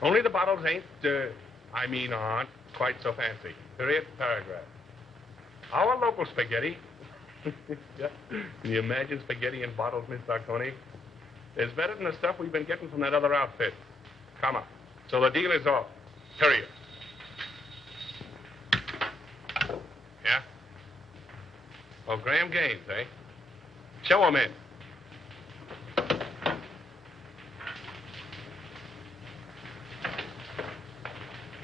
Only the bottles aren't quite so fancy. Period, paragraph. Our local spaghetti. Yeah. Can you imagine spaghetti in bottles, Miss Sarconi? It's better than the stuff we've been getting from that other outfit. Come on. So the deal is off. Period. Yeah? Oh, Graham Gaines, eh? Show him in.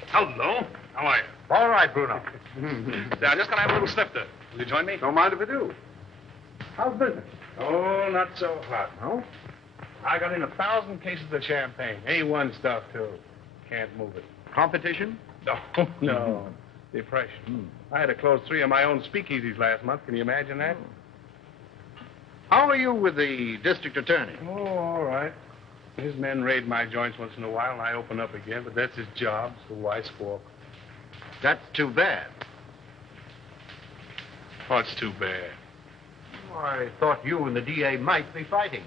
Hello. How are you? All right, Bruno. Say, I'm just going to have a little snifter. Will you join me? Don't mind if I do. How's business? Oh, not so hot. No? I got in 1,000 cases of champagne. A1 stuff, too. Can't move it. Competition? No. Depression. I had to close 3 of my own speakeasies last month. Can you imagine that? How are you with the district attorney? Oh, all right. His men raid my joints once in a while, and I open up again, but that's his job, so why squawk? That's too bad. Oh, it's too bad. Oh, I thought you and the DA might be fighting.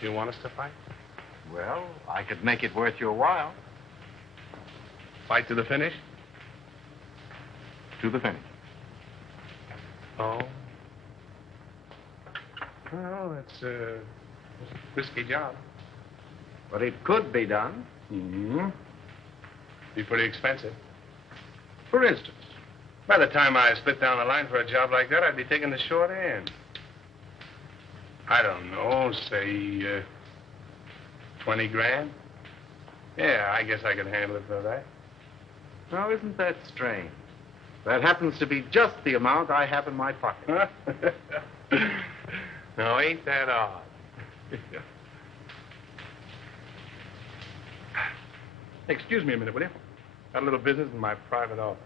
Do you want us to fight? Well, I could make it worth your while. Fight to the finish? To the finish. Oh. Well, that's a risky job. But it could be done. Mm-hmm. Be pretty expensive. For instance? By the time I split down the line for a job like that, I'd be taking the short end. I don't know, say, 20 grand? Yeah, I guess I could handle it for that. Now, isn't that strange? That happens to be just the amount I have in my pocket. No, ain't that odd? Excuse me a minute, will you? Got a little business in my private office.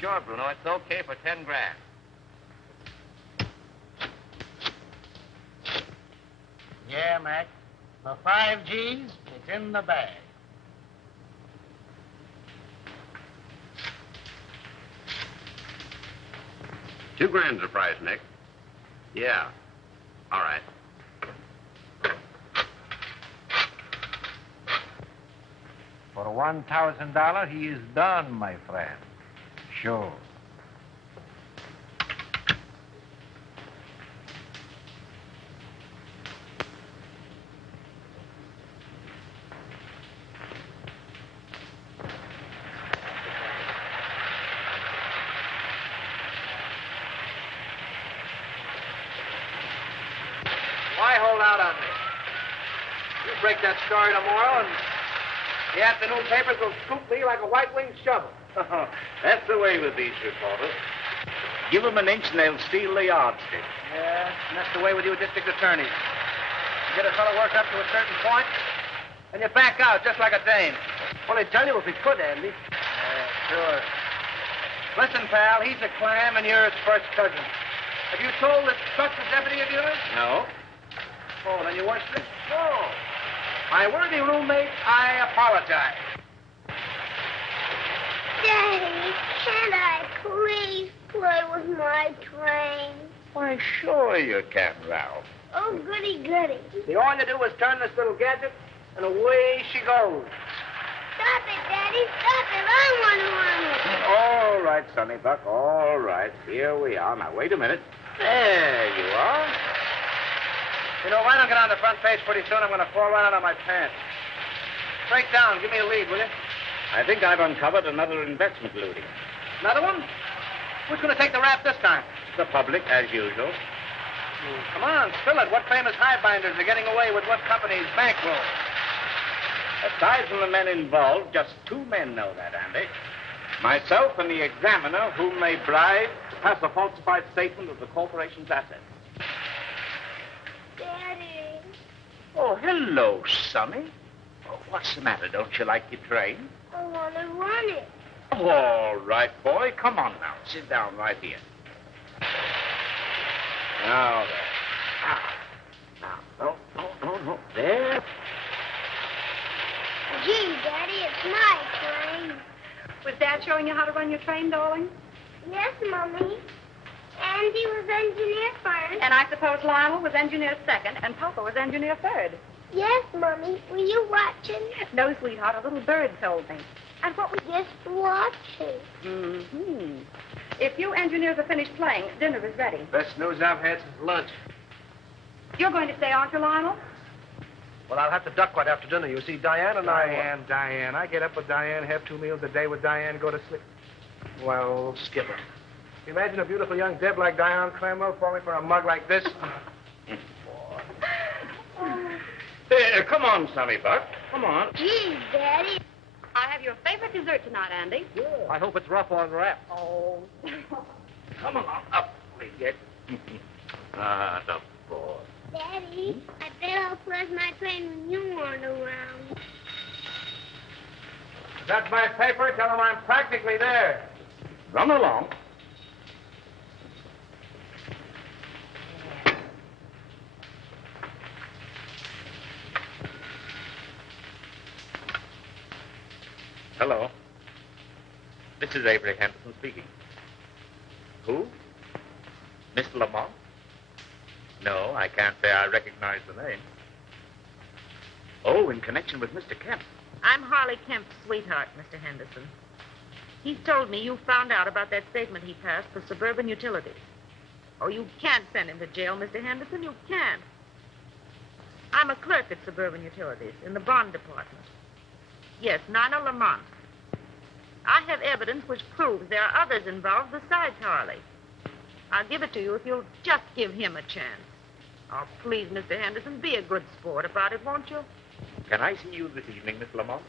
Sure, Bruno. It's okay for 10 grand. Yeah, Mac. For 5 G's, it's in the bag. $2 grand's the price, Nick. Yeah. All right. For $1,000, he is done, my friend. Sure. Why hold out on me? You break that story tomorrow, and the afternoon papers will scoop me like a white-winged shovel. That's the way with these reporters. Give them an inch and they'll steal the yardstick. Yeah, and that's the way with you district attorneys. You get a fellow worked up to a certain point, and you back out just like a dame. Well, he'd tell you if he could, Andy. Yeah, sure. Listen, pal, he's a clam and you're his first cousin. Have you told that Trout a deputy of yours? No. Oh, then you weren't strict? Oh. My worthy roommate, I apologize. Daddy, can't I please play with my train? Why, sure you can, Ralph. Oh, goody, goody. See, all you do is turn this little gadget, and away she goes. Stop it, Daddy, stop it. I want to run it. All right, Sonny Buck, all right. Here we are. Now, wait a minute. There you are. You know, if I don't get on the front page pretty soon, I'm going to fall right out of my pants. Break down. Give me a lead, will you? I think I've uncovered another investment looting. Another one? Who's going to take the rap this time? The public, as usual. Come on, spill it. What famous highbinders are getting away with what companies bankroll? Aside from the men involved, just 2 men know that, Andy. Myself and the examiner, whom they bribed to pass a falsified statement of the corporation's assets. Daddy. Oh, hello, Sonny. Oh, what's the matter? Don't you like your train? I want to run it. All right, boy. Come on now. Sit down right here. Now, there. no. There. Gee, Daddy, it's my train. Was Dad showing you how to run your train, darling? Yes, Mommy. Andy was engineer first. And I suppose Lionel was engineer second, and Papa was engineer third. Yes, Mommy. Were you watching? No, sweetheart, a little bird told me. And what was just watching? Mm-hmm. If you engineers are finished playing, dinner is ready. Best news I've had since lunch. You're going to stay, aren't you, Lionel? Well, I'll have to duck right after dinner. You see, Diane and I... Diane. I get up with Diane, have 2 meals a day with Diane, go to sleep. Well, Skipper. Imagine a beautiful young Deb like Diane Cranwell falling for a mug like this. Hey, come on, Sonny Buck. Come on. Gee, Daddy. I have your favorite dessert tonight, Andy. Yeah. I hope it's rough on wrap. Oh. Come on, up we get. The boy. Daddy, I bet I'll flush my train when you aren't around. That's my paper. Tell them I'm practically there. Run along. Hello. This is Avery Henderson speaking. Who? Mr. Lamont? No, I can't say I recognize the name. Oh, in connection with Mr. Kemp. I'm Harley Kemp's sweetheart, Mr. Henderson. He's told me you found out about that statement he passed for Suburban Utilities. Oh, you can't send him to jail, Mr. Henderson. You can't. I'm a clerk at Suburban Utilities in the bond department. Yes, Nina Lamont. I have evidence which proves there are others involved besides Harley. I'll give it to you if you'll just give him a chance. Oh, please, Mr. Henderson, be a good sport about it, won't you? Can I see you this evening, Miss Lamont?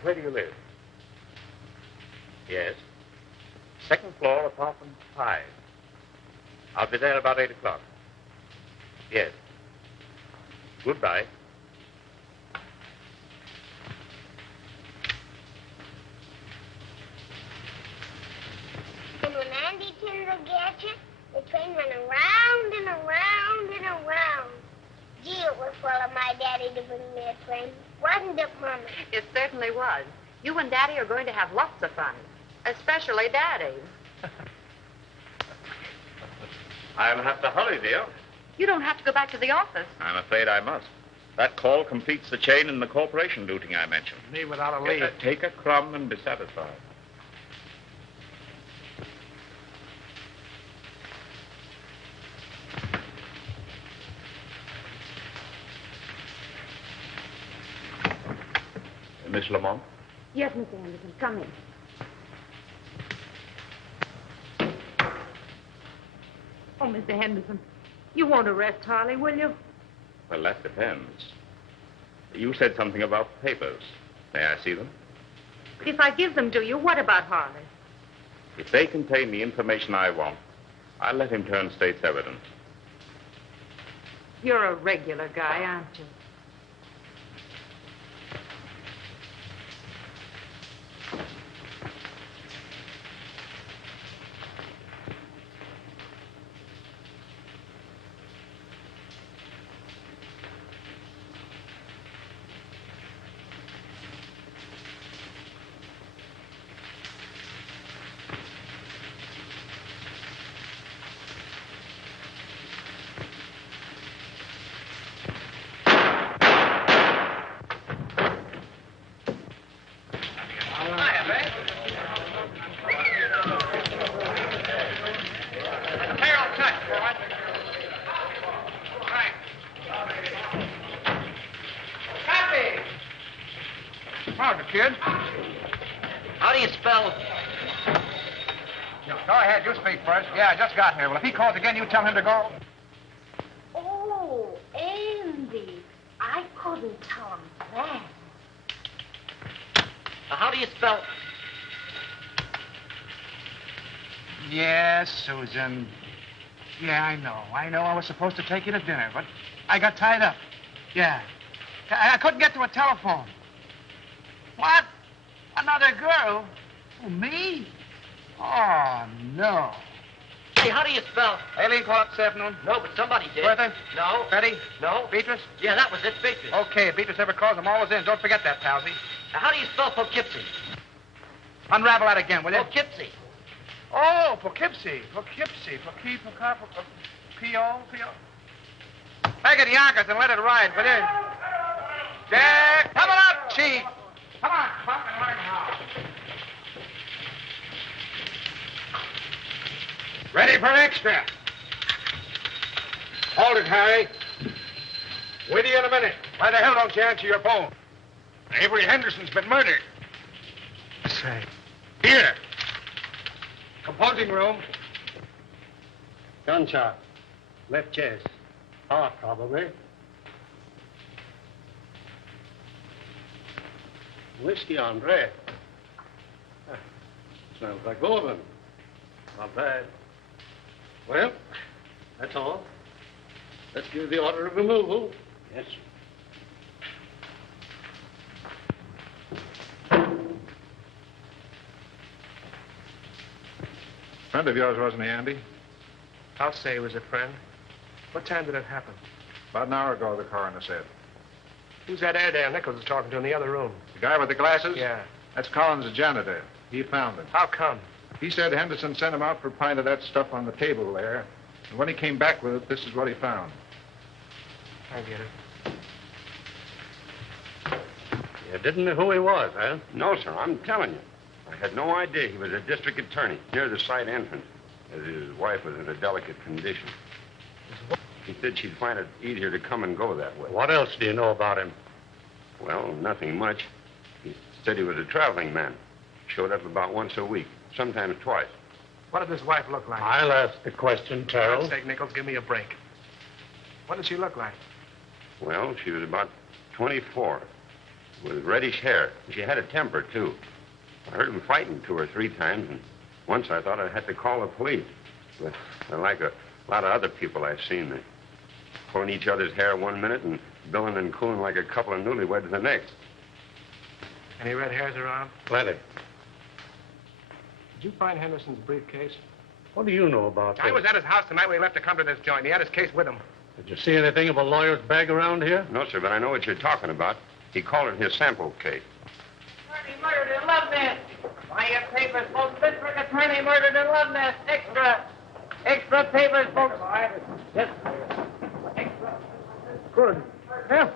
Where do you live? Yes. 2nd floor, apartment 5. I'll be there about 8 o'clock. Yes. Goodbye. And when Andy turned the gadget, the train went around and around and around. Gee, it was full of my daddy to bring me a train. Wasn't it, Mommy? It certainly was. You and Daddy are going to have lots of fun, especially Daddy. I'll have to hurry, dear. You don't have to go back to the office. I'm afraid I must. That call completes the chain in the corporation looting I mentioned. Me without a lead. Take a crumb and be satisfied. Miss Lamont? Yes, Mr. Henderson, come in. Oh, Mr. Henderson, you won't arrest Harley, will you? Well, that depends. You said something about papers. May I see them? If I give them to you, what about Harley? If they contain the information I want, I'll let him turn state's evidence. You're a regular guy, aren't you? Kid? How do you spell? Go ahead, you speak first. Yeah, I just got here. Well, if he calls again, you tell him to go. Oh, Andy. I couldn't tell him that. How do you spell? Yes, Susan. Yeah, I know. I was supposed to take you to dinner, but I got tied up. Yeah. I couldn't get to a telephone. What? Another girl? Oh, me? Oh, no. Hey, how do you spell? Aileen called up this afternoon. No, but somebody did. Bertha? No. Betty? No. Beatrice? Yeah, that was it, Beatrice. Okay, if Beatrice ever calls, I'm always in. Don't forget that, Palsy. Now, how do you spell Poughkeepsie? Unravel that again, will you? Poughkeepsie. Oh, Poughkeepsie. Poughkeepsie. P-O. Take it, Yonkers, and let it ride, will you? Jack, come on up, Chief. Come on, Buck, and learn how. Ready for extra. Hold it, Harry. With you in a minute. Why the hell don't you answer your phone? Avery Henderson's been murdered. Say. Here. Composing room. Gunshot. Left chest. Heart, probably. Whiskey on red. Sounds like Gordon. Not bad. Well, that's all. Let's give the order of removal. Yes, sir. Friend of yours, wasn't he, Andy? I'll say he was a friend. What time did it happen? About an hour ago, the coroner said. Who's that Airedale Nichols was talking to in the other room? The guy with the glasses? Yeah. That's Collins, the janitor. He found him. How come? He said Henderson sent him out for a pint of that stuff on the table there. And when he came back with it, this is what he found. I get it. You didn't know who he was, huh? No, sir, I'm telling you. I had no idea he was a district attorney near the side entrance, as his wife was in a delicate condition. He said she'd find it easier to come and go that way. What else do you know about him? Well, nothing much. He said he was a traveling man. Showed up about once a week, sometimes twice. What did his wife look like? I'll ask the question, For Terrell. God's sake, Nichols, give me a break. What did she look like? Well, she was about 24, with reddish hair. She had a temper, too. I heard him fighting 2 or 3 times, and once I thought I had to call the police. But like a lot of other people I've seen, they're pulling each other's hair one minute and billing and cooling like a couple of newlyweds the next. Any red hairs around? Plenty. Did you find Henderson's briefcase? What do you know about I this? was at his house the night we left to come to this joint. He had his case with him. Did you see anything of a lawyer's bag around here? No, sir, but I know what you're talking about. He called it his sample case. Attorney murdered in Love Nest. Buy your papers, folks. District attorney murdered in Love Nest. Extra. Extra papers, folks. Yes. Extra. Good. Yeah.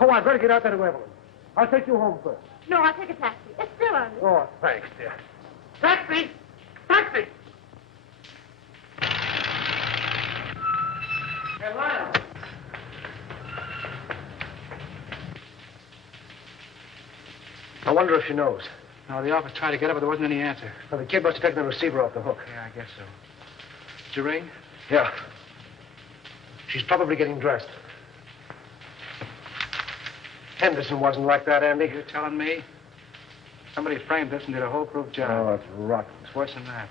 Oh, I've got to get out there to Evelyn. I'll take you home first. No, I'll take a taxi. It's still on. Oh, thanks, dear. Taxi. Taxi. Hey, Lionel. I wonder if she knows. No, the office tried to get her, but there wasn't any answer. Well, the kid must have taken the receiver off the hook. Yeah, I guess so. Did you ring? Yeah. She's probably getting dressed. Henderson wasn't like that, Andy. You're telling me? Somebody framed this and did a whole-proof job. Oh, that's rotten. It's worse than that.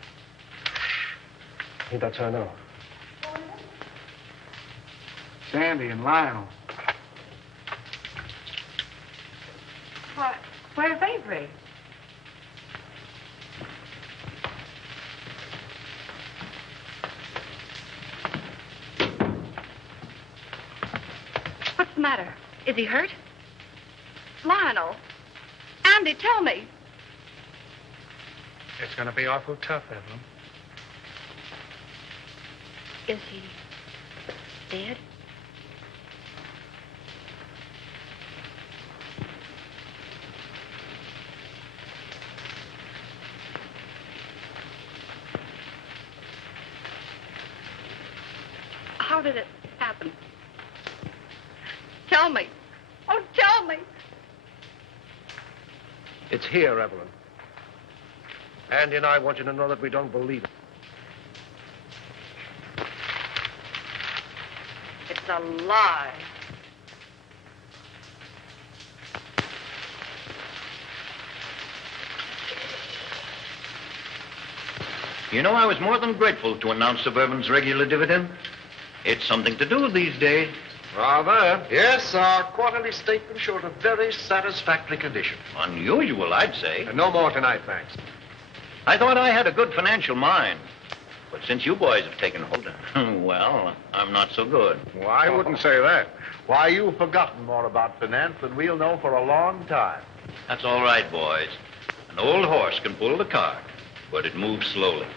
I think that's how I know. Sandy and Lionel. What? Where's Avery? What's the matter? Is he hurt? Lionel. Andy, tell me. It's going to be awful tough, Evelyn. Is he dead? How did it happen? Tell me. Oh, tell me. It's here, Evelyn. Andy and I want you to know that we don't believe it. It's a lie. You know, I was more than grateful to announce Suburban's regular dividend. It's something to do these days. Rather. Yes, our quarterly statement showed a very satisfactory condition. Unusual, I'd say. No more tonight, thanks. I thought I had a good financial mind. But since you boys have taken hold, well, I'm not so good. Well, I wouldn't say that. Why, you've forgotten more about finance than we'll know for a long time. That's all right, boys. An old horse can pull the cart, but it moves slowly.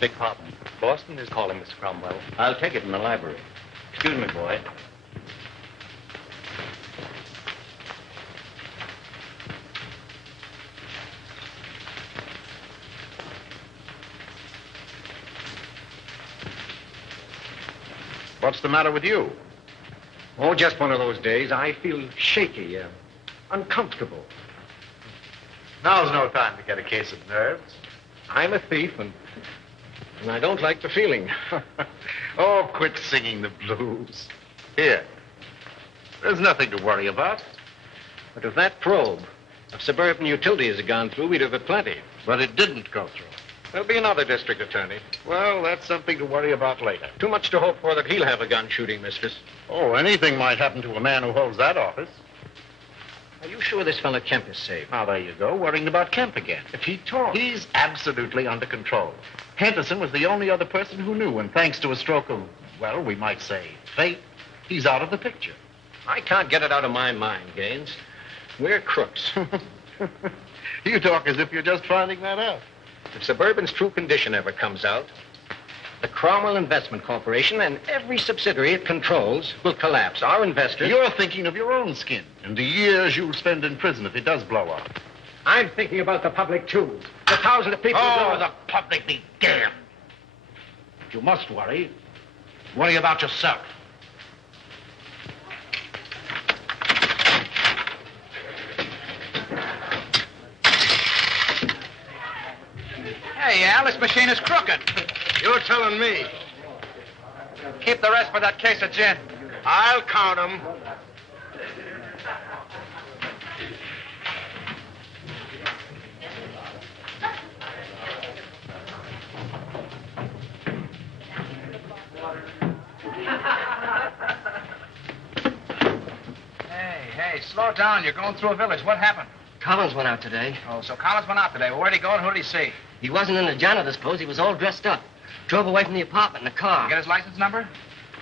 Beg pardon. Boston is calling, Mr. Cromwell. I'll take it in the library. Excuse me, boy. What's the matter with you? Oh, just one of those days. I feel shaky, uncomfortable. Now's no time to get a case of nerves. I'm a thief, and I don't like the feeling. Oh, quit singing the blues. Here. There's nothing to worry about. But if that probe of suburban utilities had gone through, we'd have had plenty. But it didn't go through. There'll be another district attorney. Well, that's something to worry about later. Too much to hope for that he'll have a gun shooting mistress. Oh, anything might happen to a man who holds that office. Are you sure this fellow Kemp is safe? Now, there you go, worrying about Kemp again. If he talks... He's absolutely under control. Henderson was the only other person who knew, and thanks to a stroke of, well, we might say, fate, he's out of the picture. I can't get it out of my mind, Gaines. We're crooks. You talk as if you're just finding that out. If Suburban's true condition ever comes out, the Cromwell Investment Corporation and every subsidiary it controls will collapse. Our investors... You're thinking of your own skin and the years you'll spend in prison if it does blow up. I'm thinking about the public, too. The thousands of people... Oh, the public be damned. If you must worry about yourself. Hey, Al, this machine is crooked. You're telling me. Keep the rest for that case of gin. I'll count them. Hey, slow down. You're going through a village. What happened? Collins went out today. Oh, so Collins went out today. Well, where'd he go and who did he see? He wasn't in the janitor's clothes. He was all dressed up. Drove away from the apartment in a car. You get his license number?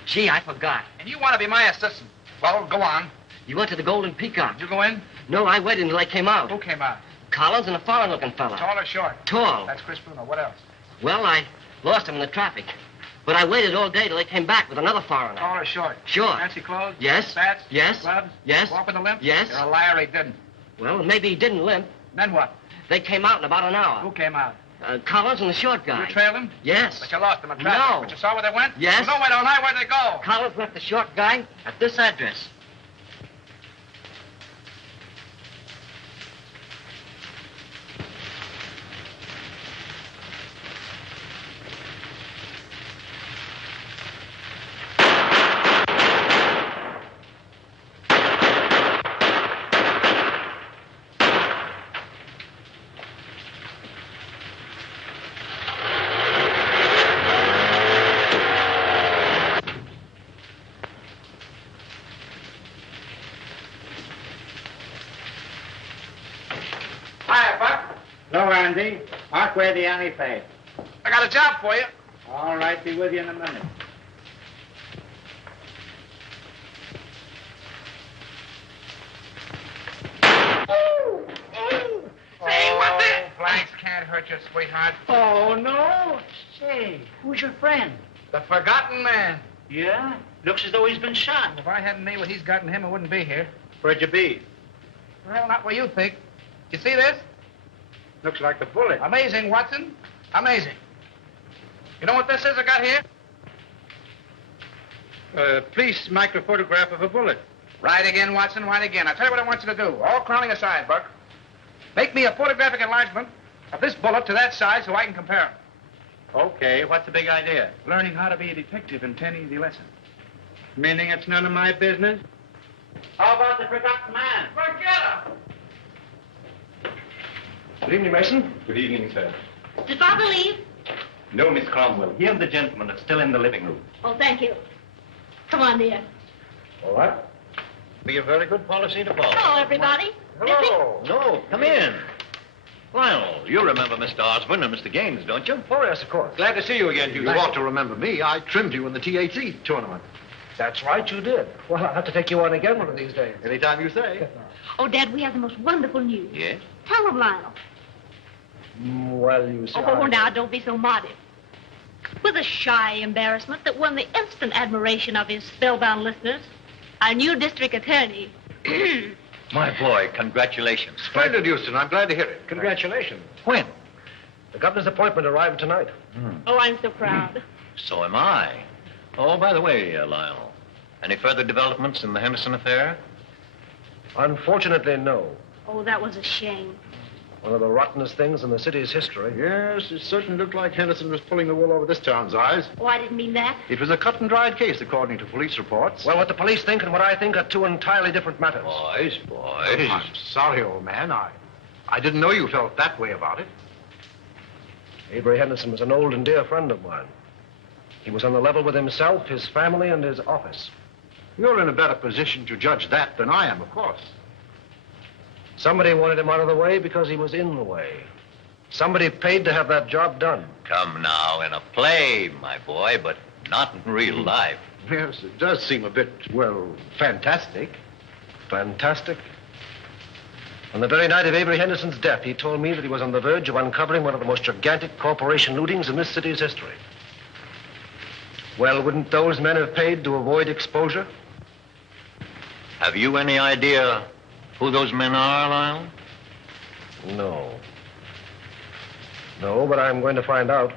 Gee, I forgot. And you want to be my assistant. Well, go on. He went to the Golden Peacock. Did you go in? No, I waited until they came out. Who came out? Collins and a foreign-looking fella. Tall or short? Tall. That's Chris Bruno. What else? Well, I lost him in the traffic. But I waited all day till they came back with another foreigner. Tall or short? Short. Fancy clothes? Yes. Spats? Yes. Gloves? Yes. Walk with a limp? Yes. You're a liar, he didn't. Well, maybe he didn't limp. Then what? They came out in about an hour. Who came out? Collins and the short guy. You trailed him? Yes. But you lost him in traffic. No. But you saw where they went? Yes. Well, no, wait all night. Where'd they go? Collins left the short guy at this address. Hello, Andy. Mark where the alley paid. I got a job for you. All right, be with you in a minute. Say, what the... Blanks can't hurt you, sweetheart. Oh, no. Say, who's your friend? The forgotten man. Yeah? Looks as though he's been shot. If I hadn't made what he's got in him, I wouldn't be here. Where'd you be? Well, not where you think. You see this? Looks like the bullet. Amazing, Watson. Amazing. You know what this is I got here? Police microphotograph of a bullet. Right again, Watson, right again. I'll tell you what I want you to do. All clowning aside, Buck. Make me a photographic enlargement of this bullet to that size so I can compare them. Okay, what's the big idea? Learning how to be a detective in 10 easy lessons. Meaning it's none of my business? How about the forgotten man? Forget him! Good evening, Mason. Good evening, sir. Did Father leave? No, Miss Cromwell. He and the gentleman are still in the living room. Oh, thank you. Come on, dear. All right. Be a very good policy to follow. Hello, everybody. Hello. No, come in. Lionel, you remember Mr. Osborne and Mr. Gaines, don't you? Oh, yes, of course. Glad to see you again, Hugh. You ought to remember me. I trimmed you in the TAC tournament. That's right, you did. Well, I'll have to take you on again one of these days. Anytime you say. Oh, Dad, we have the most wonderful news. Yes? Tell them, Lionel. Well, you see. Oh, now, don't be so modest. With a shy embarrassment that won the instant admiration of his spellbound listeners, our new district attorney. My boy, congratulations. Splendid, Houston. I'm glad to hear it. Congratulations. When? The governor's appointment arrived tonight. Oh, I'm so proud. So am I. Oh, by the way, Lionel, any further developments in the Henderson affair? Unfortunately, no. Oh, that was a shame. One of the rottenest things in the city's history. Yes, it certainly looked like Henderson was pulling the wool over this town's eyes. Oh, I didn't mean that. It was a cut-and-dried case, according to police reports. Well, what the police think and what I think are two entirely different matters. Boys. I'm sorry, old man. I didn't know you felt that way about it. Avery Henderson was an old and dear friend of mine. He was on the level with himself, his family, and his office. You're in a better position to judge that than I am, of course. Somebody wanted him out of the way because he was in the way. Somebody paid to have that job done. Come now, in a play, my boy, but not in real life. Yes, it does seem a bit, well, fantastic. Fantastic. On the very night of Avery Henderson's death, he told me that he was on the verge of uncovering one of the most gigantic corporation lootings in this city's history. Well, wouldn't those men have paid to avoid exposure? Have you any idea who those men are, Lionel? No. No, but I'm going to find out.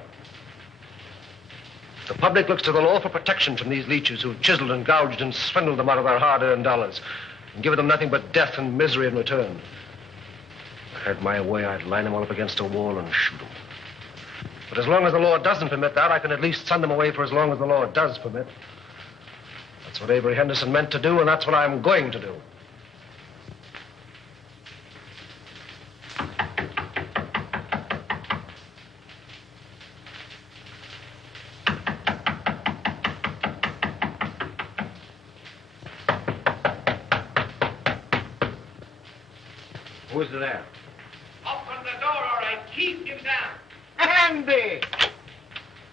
The public looks to the law for protection from these leeches who've chiseled and gouged and swindled them out of their hard-earned dollars and given them nothing but death and misery in return. If I had my way, I'd line them all up against a wall and shoot them. But as long as the law doesn't permit that, I can at least send them away for as long as the law does permit. That's what Avery Henderson meant to do, and that's what I'm going to do. Who's there? Open the door or I keep you down. Andy!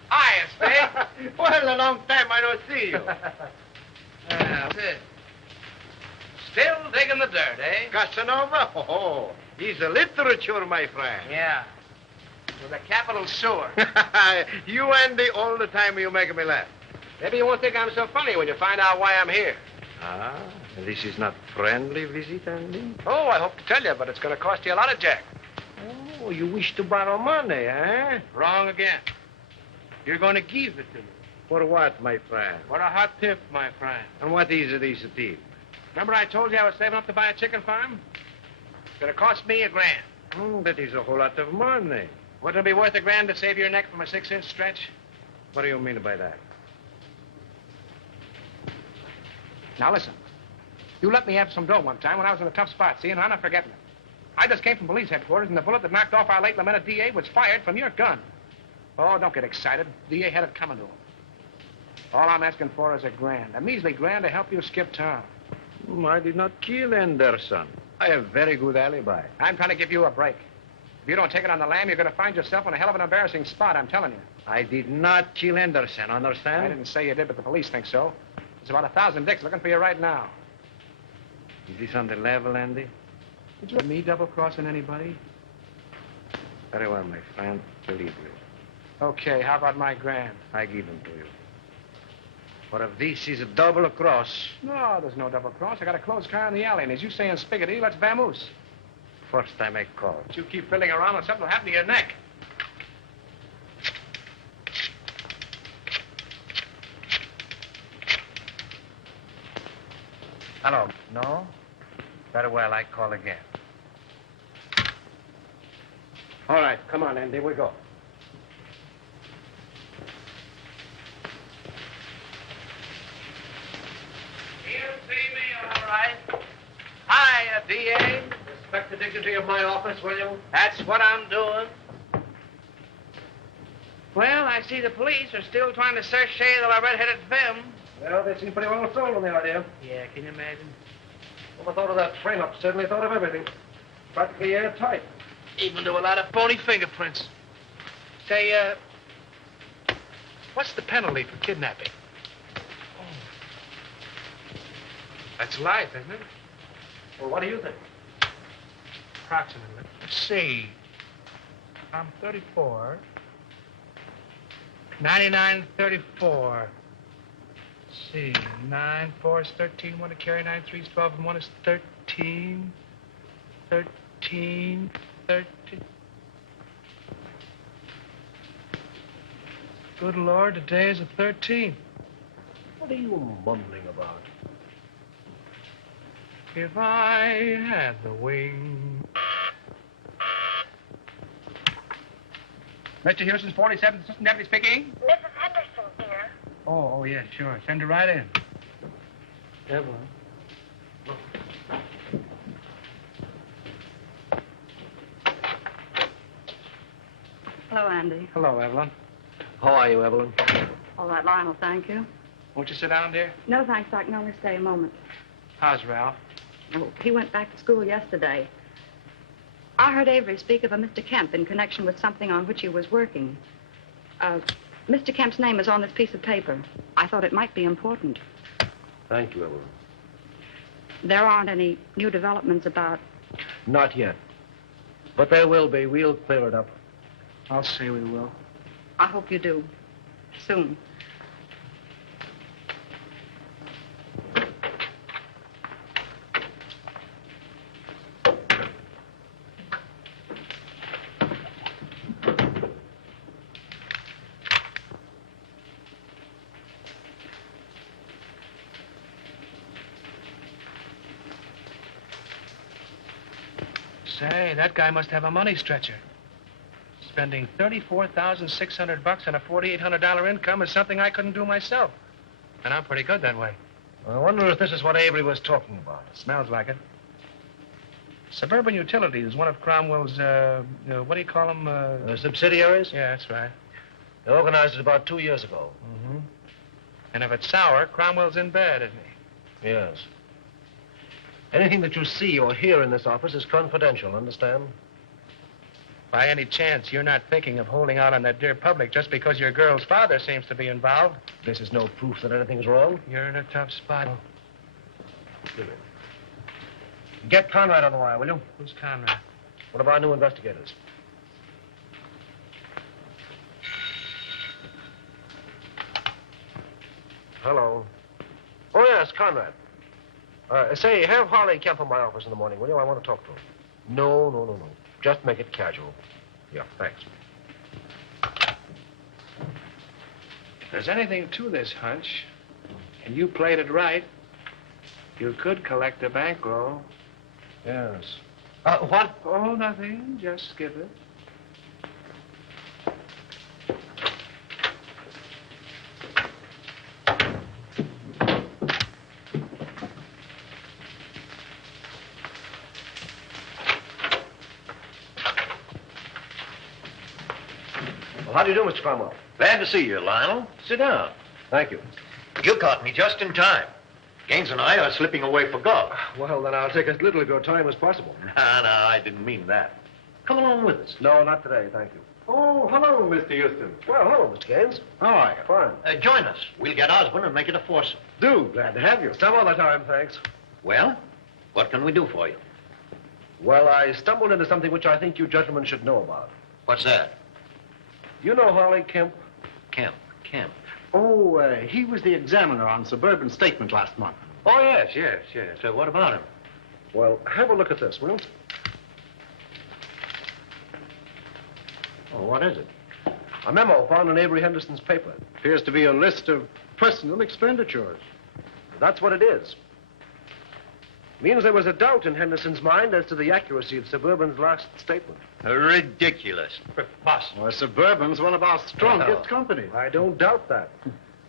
Hi, Spade. Well, a long time I don't see you. That's it. Still digging the dirt, eh? Casanova? Oh, he's a literature, my friend. Yeah. With a capital sewer. You, Andy, all the time you make me laugh. Maybe you won't think I'm so funny when you find out why I'm here. Ah, this is not friendly visit, Andy? Oh, I hope to tell you, but it's going to cost you a lot of jack. Oh, you wish to borrow money, eh? Wrong again. You're going to give it to me. For what, my friend? For a hot tip, my friend. And what is this tip? Remember I told you I was saving up to buy a chicken farm? It's going to cost me $1,000. Oh, that is a whole lot of money. Wouldn't it be worth $1,000 to save your neck from a 6-inch stretch? What do you mean by that? Now listen. You let me have some dough one time when I was in a tough spot, see, and I'm not forgetting it. I just came from police headquarters, and the bullet that knocked off our late lamented DA was fired from your gun. Oh, don't get excited. DA had it coming to him. All I'm asking for is $1,000, a measly $1,000 to help you skip town. I did not kill Anderson. I have very good alibi. I'm trying to give you a break. If you don't take it on the lam, you're going to find yourself in a hell of an embarrassing spot, I'm telling you. I did not kill Anderson, understand? I didn't say you did, but the police think so. There's about 1,000 dicks looking for you right now. Is this on the level, Andy? Did you have me double-crossing anybody? Very well, my friend. Believe you. Okay, how about my $1,000? I give them to you. For if this is a double cross... No, there's no double cross. I got a closed car in the alley, and as you say in Spiggity, let's vamoose. First time I call. But you keep fiddling around and something will happen to your neck. Hello. No? Very well, I call again. All right, come on, Andy, we go. You see me, all right? Hiya, DA. Respect the dignity of my office, will you? That's what I'm doing. Well, I see the police are still trying to search the red-headed femme. Well, they seem pretty well sold on the idea. Yeah, can you imagine? Never thought of that frame-up. Certainly thought of everything. Practically airtight. Even to a lot of phony fingerprints. Say, what's the penalty for kidnapping? Oh. That's life, isn't it? Well, what do you think? Approximately. Let's see. I'm 34. 99, 34. Let's see. 9, 4 is 13. 1 to carry 9, 3 is 12, and 1 is 13. 13. 13. Good Lord, today is the 13th. What are you mumbling about? If I had the wing. Mr. Houston's 47th Assistant Deputy speaking. Mrs. Henderson here. Oh, yeah, sure. Send her right in. Evelyn. Hello, Andy. Hello, Evelyn. How are you, Evelyn? All right, Lionel, thank you. Won't you sit down, dear? No, thanks. I can only stay a moment. How's Ralph? Oh, he went back to school yesterday. I heard Avery speak of a Mr. Kemp in connection with something on which he was working. Mr. Kemp's name is on this piece of paper. I thought it might be important. Thank you, Evelyn. There aren't any new developments about... Not yet. But there will be. We'll clear it up. I'll say we will. I hope you do. Soon. Say, that guy must have a money stretcher. Spending $34,600 on a $4,800 income is something I couldn't do myself. And I'm pretty good that way. I wonder if this is what Avery was talking about. Smells like it. Suburban Utilities is one of Cromwell's, what do you call them? Subsidiaries? Yeah, that's right. They organized it about 2 years ago. Mm-hmm. And if it's sour, Cromwell's in bed, isn't he? Yes. Anything that you see or hear in this office is confidential, understand? By any chance, you're not thinking of holding out on that dear public just because your girl's father seems to be involved? This is no proof that anything's wrong. You're in a tough spot. Get Conrad on the wire, will you? Who's Conrad? One of our new investigators. Hello. Oh, yes, Conrad. Say, have Harley Kemp in my office in the morning, will you? I want to talk to him. No. Just make it casual. Yeah, thanks. If there's anything to this hunch, and you played it right, you could collect a bankroll. Yes. What? Oh, nothing. Just skip it. How do you do, Mr. Cromwell? Glad to see you, Lionel. Sit down. Thank you. You caught me just in time. Gaines and I are slipping away for golf. Well, then I'll take as little of your time as possible. No, I didn't mean that. Come along with us. No, not today, thank you. Oh, hello, Mr. Houston. Well, hello, Mr. Gaines. How are you? Fine. Join us. We'll get Osborne and make it a foursome. Do. Glad to have you. Some other time, thanks. Well, what can we do for you? Well, I stumbled into something which I think you gentlemen should know about. What's that? You know Harley Kemp? Kemp. Oh, he was the examiner on Suburban Statement last month. Oh, yes. So what about him? Well, have a look at this, will you? Oh, what is it? A memo found in Avery Henderson's paper. Appears to be a list of personal expenditures. That's what it is. Means there was a doubt in Henderson's mind as to the accuracy of Suburban's last statement. Ridiculous. Well, Suburban's one of our strongest companies. I don't doubt that.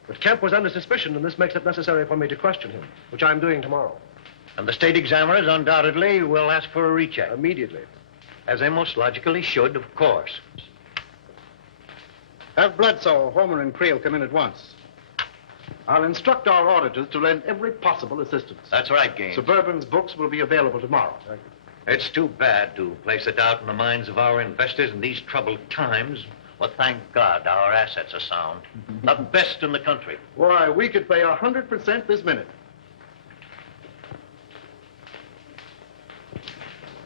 But Kemp was under suspicion, and this makes it necessary for me to question him, which I'm doing tomorrow. And the state examiners undoubtedly will ask for a recheck. Immediately. As they most logically should, of course. Have Bledsoe, Homer, and Creel come in at once. I'll instruct our auditors to lend every possible assistance. That's right, Gaines. Suburban's books will be available tomorrow. Thank It's too bad to place a doubt in the minds of our investors in these troubled times. But thank God our assets are sound. The best in the country. Why, we could pay 100% this minute.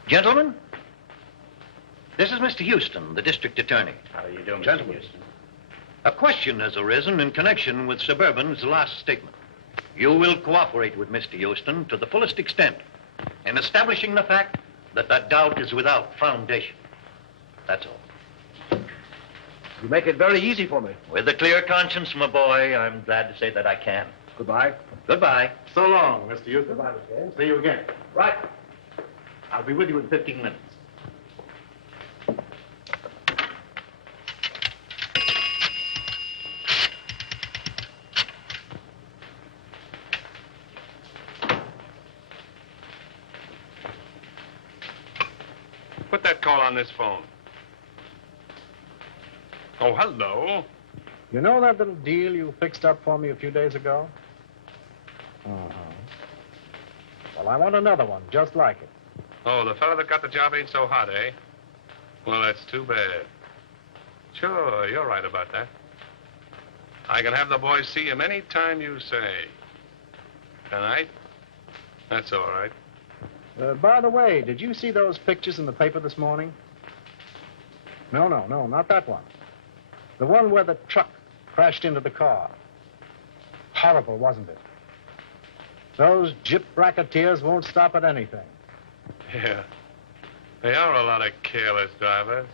Gentlemen, this is Mr. Houston, the district attorney. How are you doing, Gentlemen. Mr. Houston? A question has arisen in connection with Suburban's last statement. You will cooperate with Mr. Houston to the fullest extent in establishing the fact that the doubt is without foundation. That's all. You make it very easy for me. With a clear conscience, my boy, I'm glad to say that I can. Goodbye. Goodbye. So long, Mr. Houston. Goodbye, Mr. Haynes. See you again. Right. I'll be with you in 15 minutes. Put that call on this phone. Oh, hello. You know that little deal you fixed up for me a few days ago? Well, I want another one just like it. Oh, the fellow that got the job ain't so hot, eh? Well, that's too bad. Sure, you're right about that. I can have the boys see him any time you say. Tonight? That's all right. By the way, did you see those pictures in the paper this morning? No, not that one. The one where the truck crashed into the car. Horrible, wasn't it? Those gyp racketeers won't stop at anything. Yeah. They are a lot of careless drivers.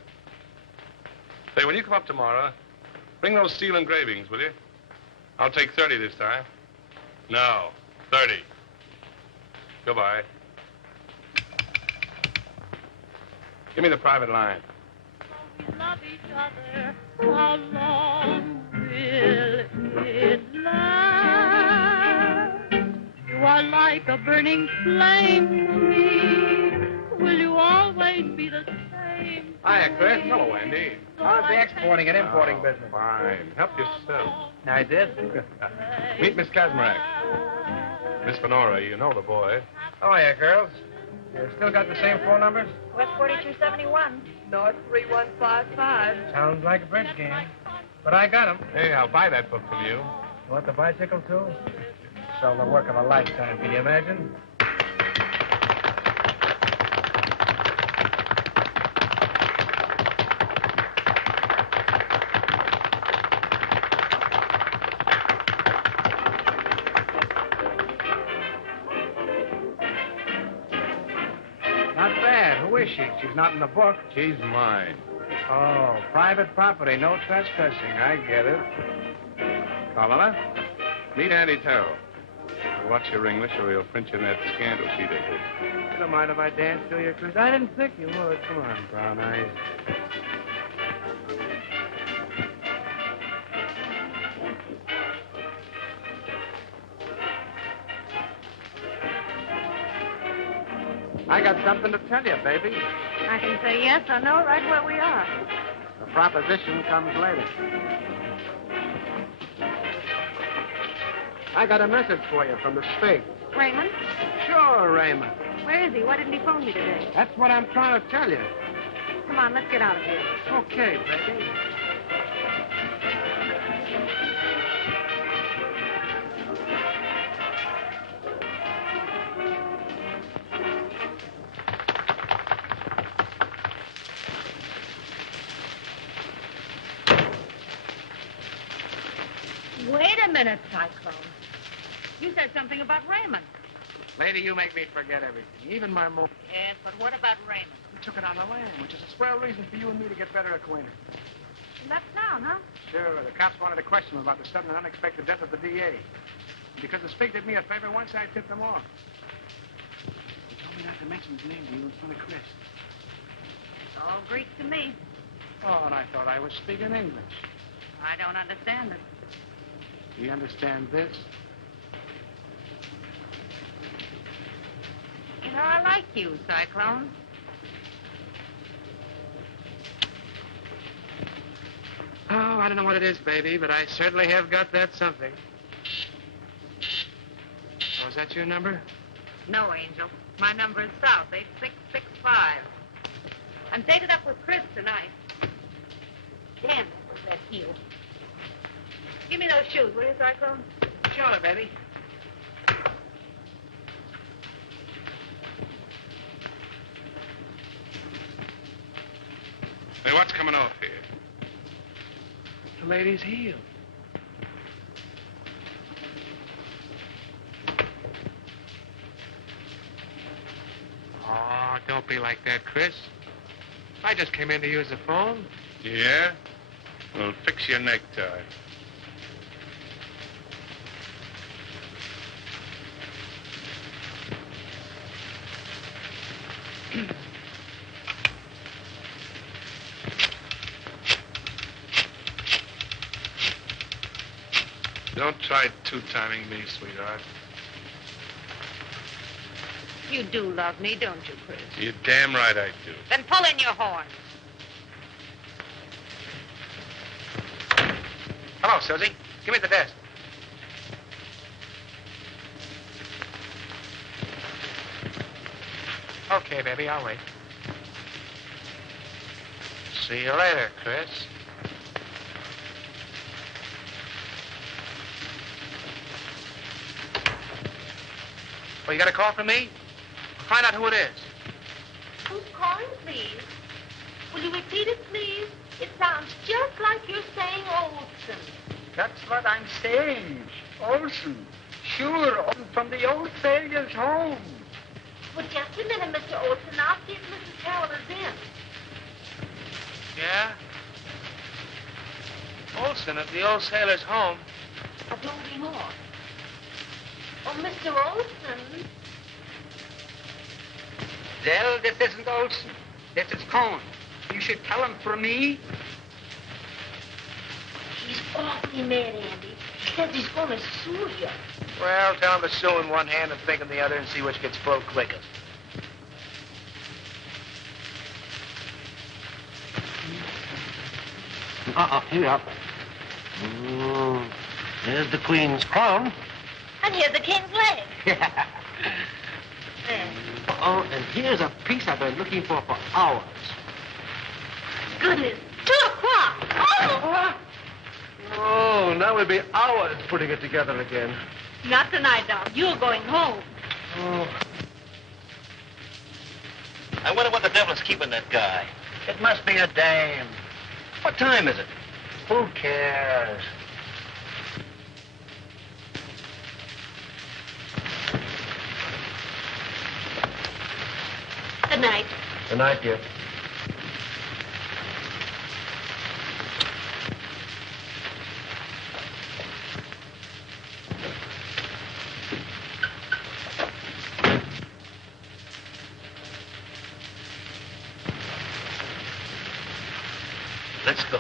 Say, when you come up tomorrow, bring those steel engravings, will you? I'll take 30 this time. No, 30. Goodbye. Give me the private line. We love each other. How long will it last? You are like a burning flame to me. Will you always be the same? Hiya, Chris. Hello, Andy. How's the exporting and importing business? Fine. Help yourself. I did. Meet Miss Kazmarek. Miss Fenora, you know the boy. Oh, yeah, girls. You still got the same phone numbers? West 4271. North 3155. Sounds like a bridge game. But I got 'em. Hey, I'll buy that book from you. You want the bicycle, too? Sell the work of a lifetime, can you imagine? Not bad. Who is she? She's not in the book. She's mine. Oh, private property, no trespassing. I get it. Carmela, meet Andy Terrell. Watch your English or he'll print you in that scandal sheet of his. You don't mind if I dance to you, Chris? I didn't think you would. Come on, brown eyes. I got something to tell you, baby. I can say yes or no right where we are. The proposition comes later. I got a message for you from the state. Raymond? Sure, Raymond. Where is he? Why didn't he phone me today? That's what I'm trying to tell you. Come on, let's get out of here. Okay, baby. Wait a minute, Cyclone. You said something about Raymond. Lady, you make me forget everything, even my mom. Yes, but what about Raymond? We took it on the lam, which is a swell reason for you and me to get better acquainted. He left town, huh? Sure, the cops wanted to question him about the sudden and unexpected death of the DA. Because the Spig did me a favor once, I tipped him off. He told me not to mention his name to you in front of Chris. It's all Greek to me. Oh, and I thought I was speaking English. I don't understand it. Do you understand this? You know, I like you, Cyclone. Oh, I don't know what it is, baby, but I certainly have got that something. Oh, is that your number? No, Angel. My number is South 8664. 5. I'm dated up with Chris tonight. Damn, that was that heel. Give me those shoes, will you, Cyclone? Sure, baby. Hey, what's coming off here? The lady's heel. Oh, don't be like that, Chris. I just came in to use the phone. Yeah? Well, fix your necktie. Don't try two-timing me, sweetheart. You do love me, don't you, Chris? You're damn right I do. Then pull in your horn. Hello, Susie. Give me the desk. Okay, baby, I'll wait. See you later, Chris. Oh, you got a call from me? Find out who it is. Who's calling, please? Will you repeat it, please? It sounds just like you're saying Olson. That's what I'm saying. Olson. Sure, from the old sailor's home. Well, just a minute, Mr. Olson. I'll see if Mrs. Carroll is in. Yeah? Olson at the old sailor's home. Oh, don't be more. Oh, Mr. Olson. Well, this isn't Olson. This is Cohn. You should tell him for me. He's awfully mad, Andy. He says he's going to sue you. Well, tell him to sue in one hand and think in the other and see which gets full quickest. Here up. There's the Queen's crown. And here's the king's leg. Oh, and here's a piece I've been looking for hours. Goodness, 2 o'clock. Oh! Oh, now we'll be hours putting it together again. Not tonight, Doc. You're going home. Oh. I wonder what the devil's keeping that guy. It must be a dame. What time is it? Who cares? Good night. Good night, dear. Let's go.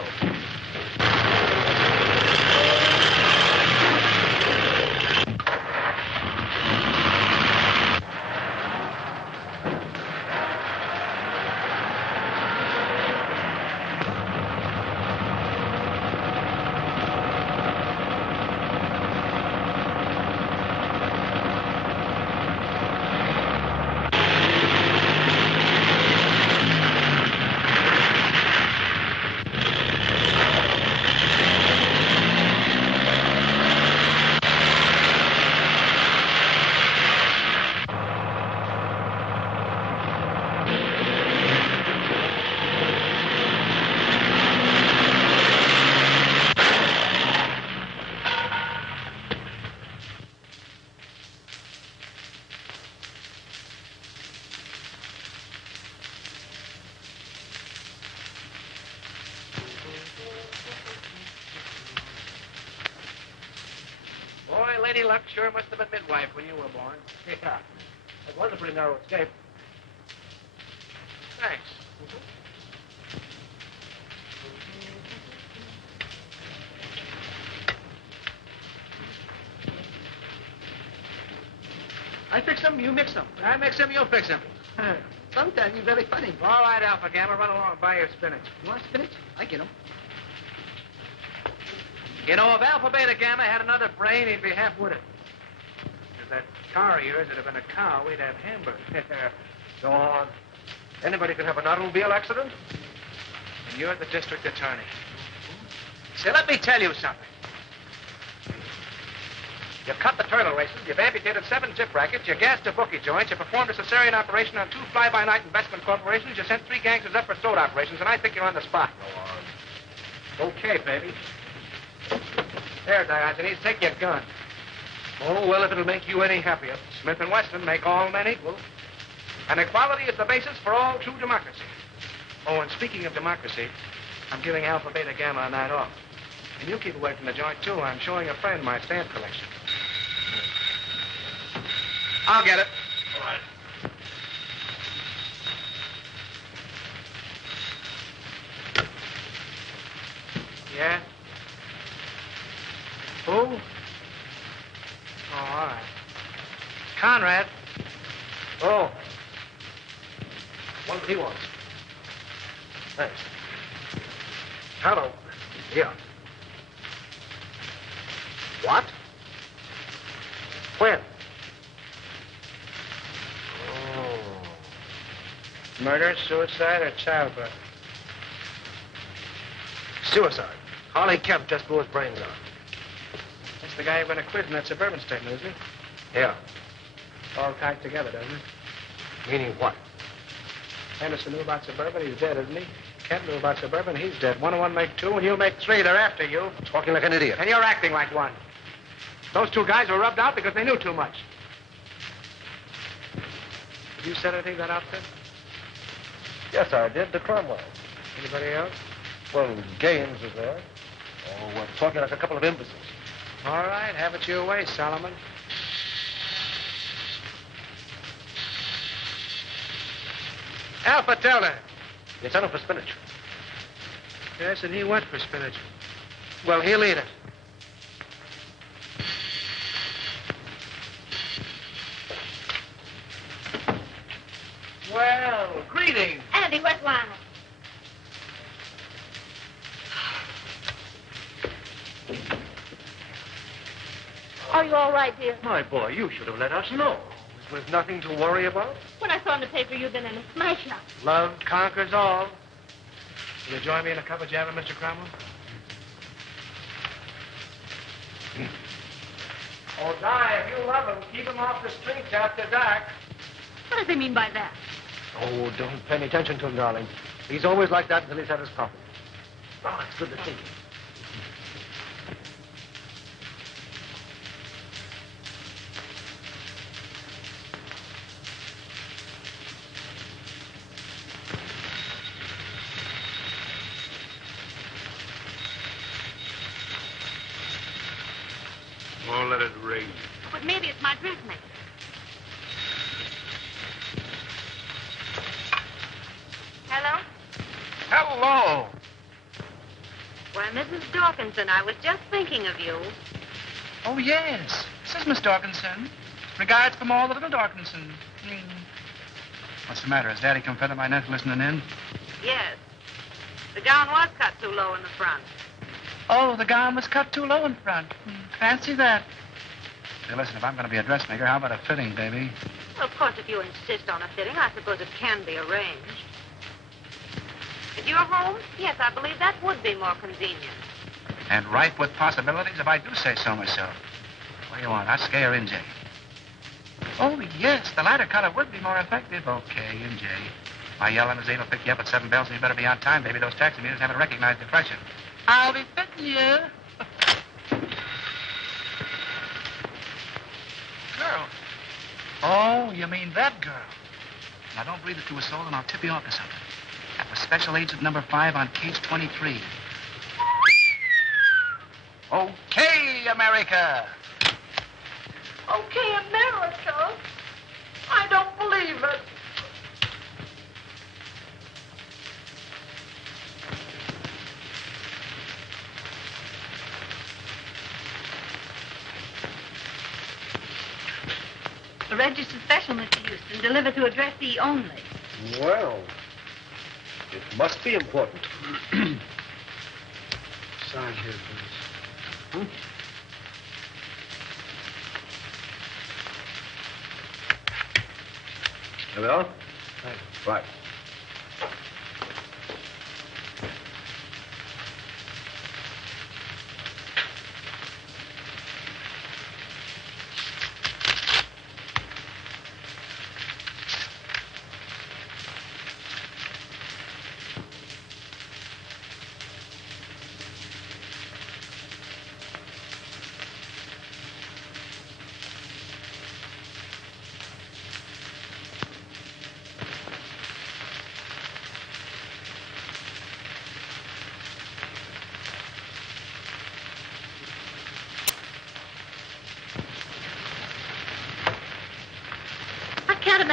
Boy, Lady Luck sure must have been midwife when you were born. Yeah. That was a pretty narrow escape. Thanks. I fix them, you mix them. I mix them, you fix them. Sometimes you're very funny. All right, Alpha Gamma, run along and buy your spinach. You want spinach? I get 'em. You know, if Alpha Beta Gamma had another brain, he'd be half-witted. If that car of yours had been a cow, we'd have hamburgers. Go on. Anybody can have an automobile accident. And you're the district attorney. Say, let me tell you something. You've cut the turtle races, you've amputated 7 tip rackets, you gassed a bookie joint, you performed a cesarean operation on 2 fly-by-night investment corporations, you sent 3 gangsters up for throat operations, and I think you're on the spot. Go on. Okay, baby. There, Diogenes, take your gun. Oh, well, if it'll make you any happier. Smith & Wesson make all men equal. And equality is the basis for all true democracy. Oh, and speaking of democracy, I'm giving Alpha, Beta, Gamma a night off. And you keep away from the joint, too. I'm showing a friend my stamp collection. I'll get it. All right. Yeah? Who? Oh, all right. Conrad. Oh. What he wants. Thanks. Hello. Here. What? When? Oh. Murder, suicide, or childbirth? Suicide. Harley Kemp just blew his brains out. That's the guy you're going to quit in that suburban statement, isn't he? Yeah. All tied together, doesn't it? Meaning what? Henderson knew about suburban, he's dead, isn't he? Kemp knew about suburban, he's dead. 1 and 1 make 2, and you make 3. They're after you. Talking like an idiot. And you're acting like one. Those 2 guys were rubbed out because they knew too much. Have you said anything to that outfit? Yes, I did. To Cromwell. Anybody else? Well, Gaines was there. Oh, we're talking like a couple of imbeciles. All right, have it your way, Solomon. Alpha, tell her. You sent him for spinach. Yes, and he went for spinach. Well, he'll eat it. Well, greetings. Andy, what line? Are you all right, dear? My boy, you should have let us know. With nothing to worry about? When I saw in the paper you'd been in a smash up. Love conquers all. Will you join me in a cup of java, Mr. Cromwell? Oh, Di, if you love him, keep him off the streets after dark. What does he mean by that? Oh, don't pay any attention to him, darling. He's always like that until he's had his coffee. Oh, it's good to see you. Won't let it rain. But maybe it's my dressmaker. Hello? Hello. Why, Mrs. Dawkinson, I was just thinking of you. Oh, yes. This is Miss Dawkinson. Regards from all the little Dawkinson. What's the matter? Has Daddy come fed up my net listening in? Yes. The gown was cut too low in the front. Oh, the gown was cut too low in front. Fancy that. Hey, listen, if I'm going to be a dressmaker, how about a fitting, baby? Well, of course, if you insist on a fitting, I suppose it can be arranged. If you're home, yes, I believe that would be more convenient. And ripe with possibilities, if I do say so myself. What do you want, Oscar or NJ? Oh, yes, the latter color would be more effective. Okay, NJ. My yelling is 8 will pick you up at 7 bells, and you better be on time, baby. Those taxi meters haven't recognized the freshen. I'll be fitting you. Girl. Oh, you mean that girl. Now, don't breathe it to a soul, and I'll tip you off to something. That was Special Agent number 5 on case 23. Okay, America. Okay, America. I don't believe it. A registered special, Mr. Houston, delivered to address E only. Well, it must be important. Sign here, please. Hello? Right.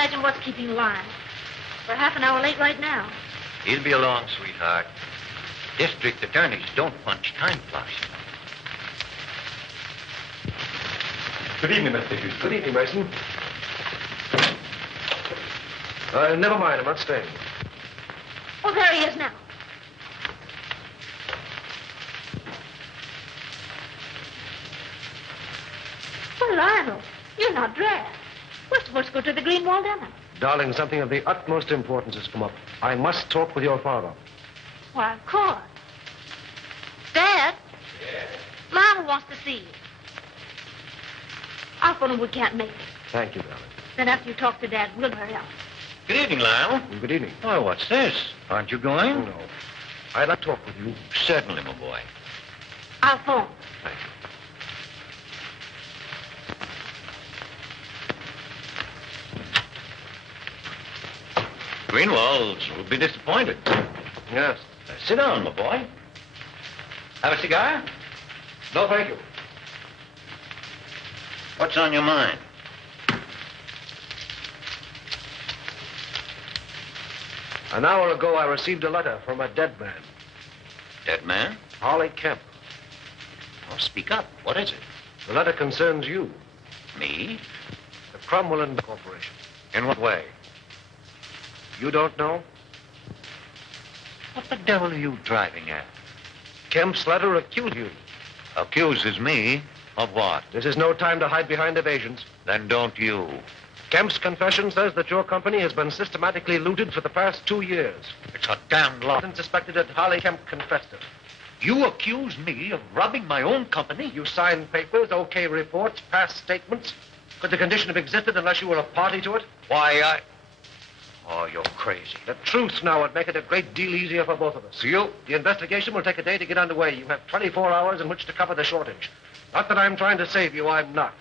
imagine what's keeping Lyle. We're half an hour late right now. He'll be along, sweetheart. District attorneys don't punch time clocks. Good evening, Mr. Houston. Good evening, Mason. Never mind. I'm not staying. Oh, there he is now. Well, Lionel, you're not dressed. We're supposed to go to the Greenwald dinner. Darling, something of the utmost importance has come up. I must talk with your father. Why, of course. Dad? Yes? Lionel wants to see you. I'll phone him we can't make it. Thank you, darling. Then after you talk to Dad, we'll hurry up. Good evening, Lyle. Good evening. Oh, what's this? Aren't you going? Oh, no. I'd like to talk with you. Certainly, my boy. I'll phone. Thank you. Greenwalds will be disappointed. Yes. Sit down, my boy. Have a cigar? No, thank you. What's on your mind? An hour ago, I received a letter from a dead man. Dead man? Harley Kemp. Oh, speak up. What is it? The letter concerns you. Me? The Cromwell Corporation. In what way? You don't know? What the devil are you driving at? Kemp's letter accused you. Accuses me of what? This is no time to hide behind evasions. Then don't you. Kemp's confession says that your company has been systematically looted for the past 2 years. It's a damned lie. And suspected that Harley Kemp confessed it. You accuse me of robbing my own company? You signed papers, okay reports, past statements. Could the condition have existed unless you were a party to it? Why, Oh, you're crazy. The truth now would make it a great deal easier for both of us. The investigation will take a day to get underway. You have 24 hours in which to cover the shortage. Not that I'm trying to save you, I'm not.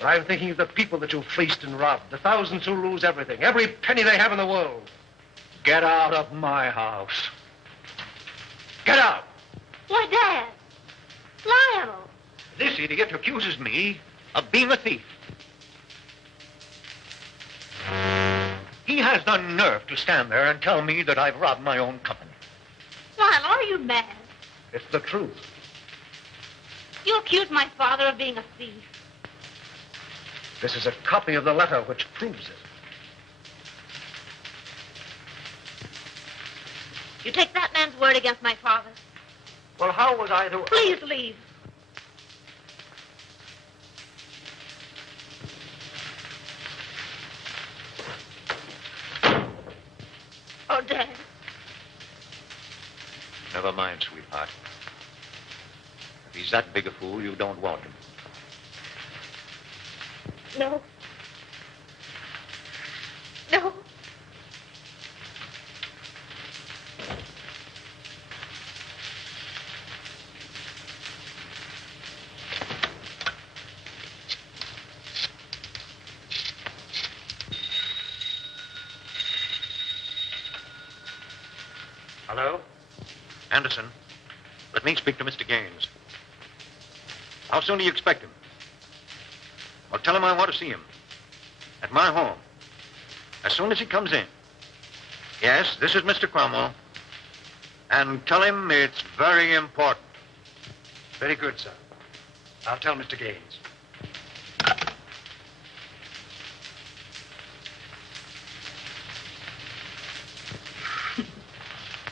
But I'm thinking of the people that you fleeced and robbed, the thousands who lose everything, every penny they have in the world. Get out of my house. Get out! Why, Dad. Lionel. This idiot accuses me of being a thief. He has the nerve to stand there and tell me that I've robbed my own company. Lionel, are you mad? It's the truth. You accuse my father of being a thief. This is a copy of the letter which proves it. You take that man's word against my father. Well, how was I to... Please leave. Oh, Dad. Never mind, sweetheart. If he's that big a fool, you don't want him. No. No. Hello? Anderson, let me speak to Mr. Gaines. How soon do you expect him? Well, tell him I want to see him. At my home. As soon as he comes in. Yes, this is Mr. Cromwell. And tell him it's very important. Very good, sir. I'll tell Mr. Gaines.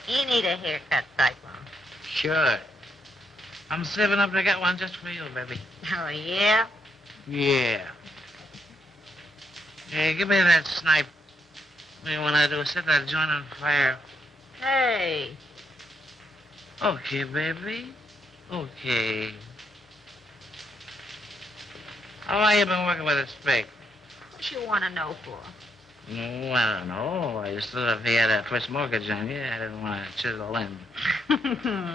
You need a haircut, Cyclone. Sure. I'm saving up to get one just for you, baby. Oh, yeah? Yeah. Hey, give me that snipe. Maybe when I do, set that joint on fire. Hey. Okay, baby. Okay. How long you been working with a spade? What you want to know for? No, I don't know. I just thought if he had a first mortgage on you, I didn't want to chisel in.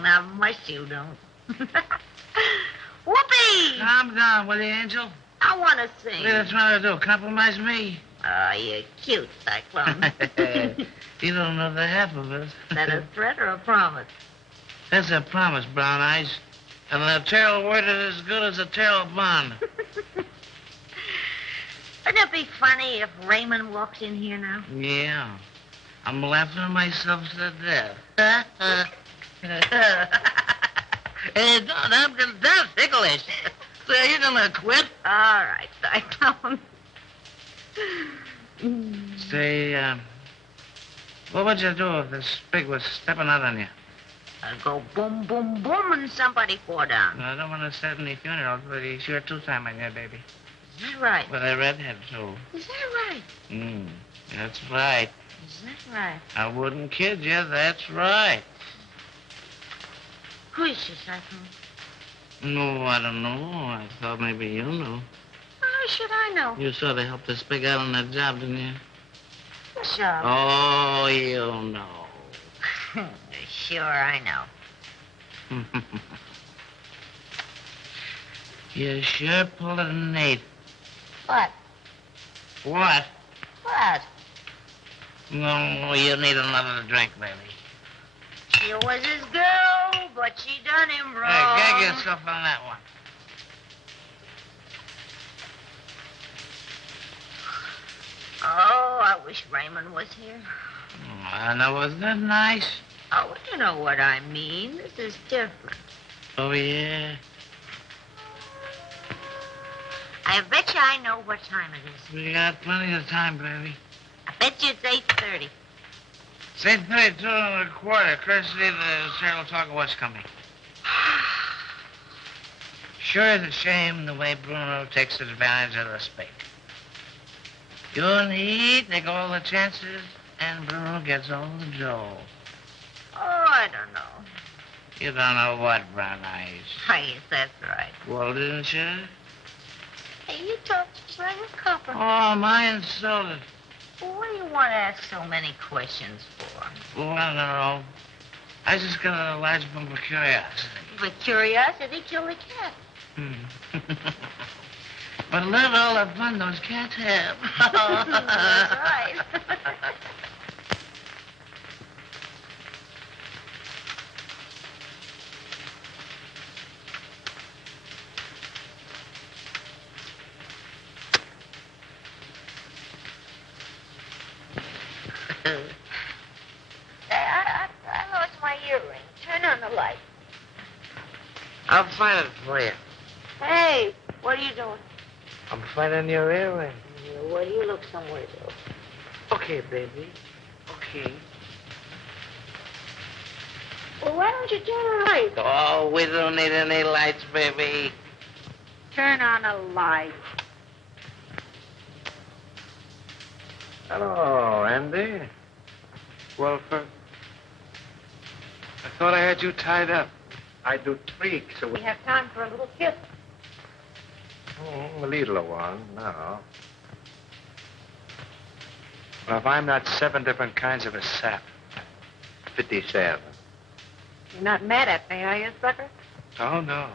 Not much you don't. Whoopee! Calm down, will you, Angel? I want to sing. What are you trying to do, compromise me? Oh, you're cute, Cyclone. You don't know the half of it. Is that a threat or a promise? That's a promise, Brown Eyes. And the tail word is as good as a tail bond. I Wouldn't it be funny if Raymond walked in here now? Yeah. I'm laughing myself to death. Hey, that's ticklish. So you gonna quit? All right, Cyclone. Say, what would you do if this pig was stepping out on you? I'd go boom, boom, boom, and somebody fall down. I don't want to start any funerals, but he's sure two-time on you, baby. Is that right? With a redhead, too. Is that right? That's right. Is that right? I wouldn't kid you. That's right. Who is she, Cyclone? No, I don't know. I thought maybe you knew. How should I know? You sort of helped this pig out on that job, didn't you? What job? Oh, you know. Sure, I know. You sure pulled it an 8. What? What? What? No, you need another drink, baby. She was his girl, but she done him wrong. Hey, gag yourself on that one. Oh, I wish Raymond was here. Now, was that nice? Oh, you know what I mean. This is different. Oh, yeah? I bet you I know what time it is. We got plenty of time, baby. I bet you it's 8:30. It's 8:32 and a quarter. Courtesy of the serial talk of what's coming. Sure, it's a shame the way Bruno takes advantage of the spake. You and he take all the chances, and Bruno gets all the dough. Oh, I don't know. You don't know what, Brown Eyes. Yes, that's right. Well, didn't you? Hey, you talk just like a copper. Oh, am I insulted? Well, what do you want to ask so many questions for? Well, I don't know. I just got a large bump of curiosity. But curiosity killed the cat. But look at all the fun those cats have. That's right. I lost my earring. Turn on the light. I'll find it for you. Hey, what are you doing? I'm finding your earring. Well, you look somewhere else. Okay, baby. Okay. Well, why don't you turn the light? Oh, we don't need any lights, baby. Turn on a light. Hello, Andy. Wilford. I thought I had you tied up. I do tweaks. We have time for a little kiss. A little one, no. Well, if I'm not 7 different kinds of a sap, 57. You're not mad at me, are you, sucker? Oh, no.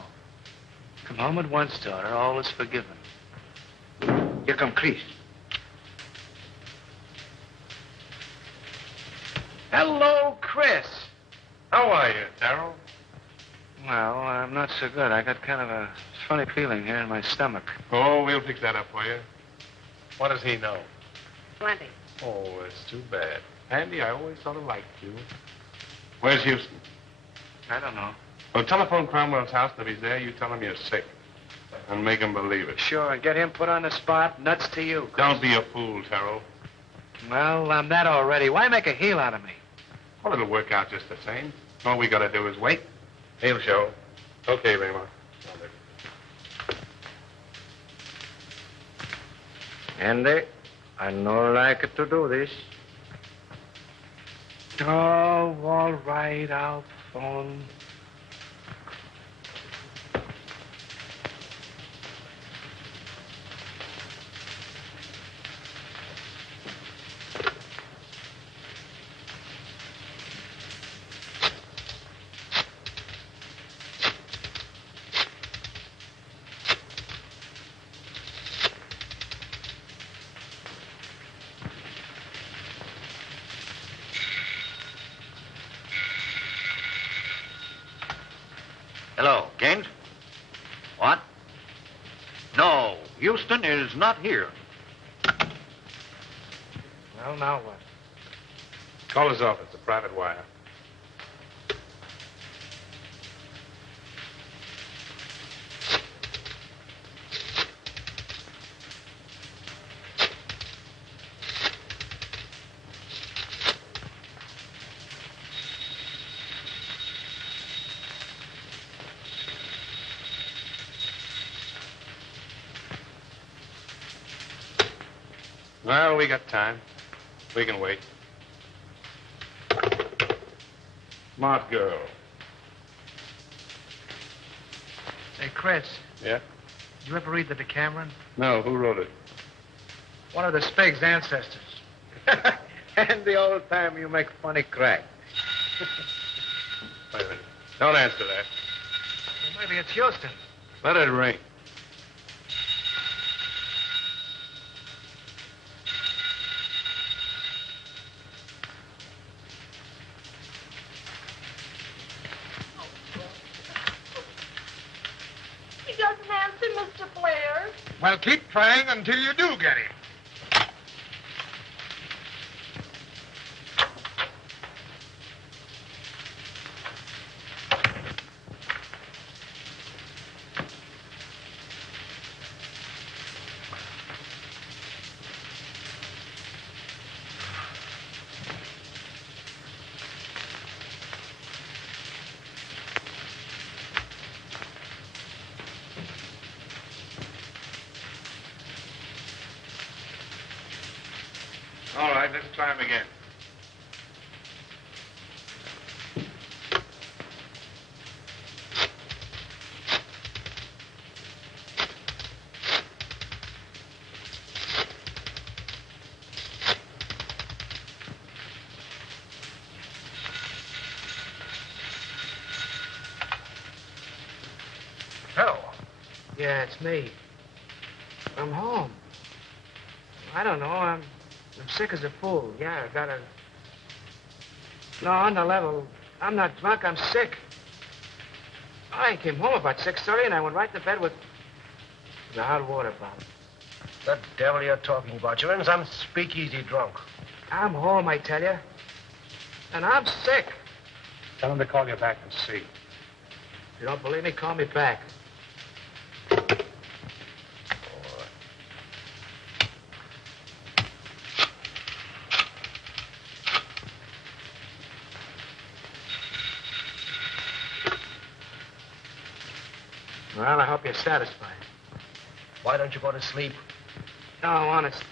Come home at once, daughter. All is forgiven. Here come Chris. Hello, Chris. How are you, Carrol? Well, I'm not so good. I got kind of a funny feeling here in my stomach. Oh, we'll fix that up for you. What does he know? Plenty. Oh, it's too bad. Andy, I always sort of liked you. Where's Houston? I don't know. Well, telephone Cromwell's house, and if he's there, you tell him you're sick. And make him believe it. Sure, and get him put on the spot. Nuts to you, Chris. Don't be a fool, Terrell. Well, I'm that already. Why make a heel out of me? Well, it'll work out just the same. All we gotta do is wait. He'll show. Okay, Raymond. Andy, I no like to do this. Oh, all right, I'll phone. Hello, Gaines? What? No, Houston is not here. Well, now what? Call his office, a private wire. Well, we got time. We can wait. Smart girl. Hey, Chris, Yeah? did you ever read the Decameron? No, who wrote it? One of the Spig's ancestors. And the old time you make funny crack. Wait a minute. Don't answer that. Well, maybe it's Houston. Let it ring. He doesn't answer, Mr. Blair. Well, keep trying until you do get him. All right, let's try him again. Hello. Yeah, it's me. I'm home. I don't know. I'm sick as a fool. Yeah, I got a... No, on the level. I'm not drunk. I'm sick. I came home about 6:30 and I went right to bed with the hot water bottle. The devil you're talking about. You're in some speakeasy drunk. I'm home, I tell you. And I'm sick. Tell him to call you back and see. If you don't believe me, call me back. Well, I hope you're satisfied. Why don't you go to sleep? No, honest.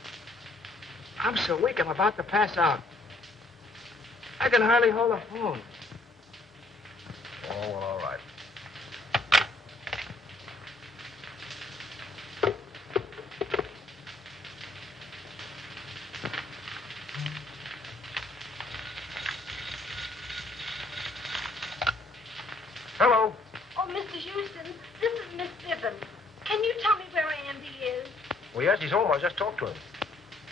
I'm so weak, I'm about to pass out. I can hardly hold a phone. Oh, well, all right. Hello. Oh, Mr. Houston, this is Miss Bibbins. Can you tell me where Andy is? Well, yes, he's home. I just talked to him.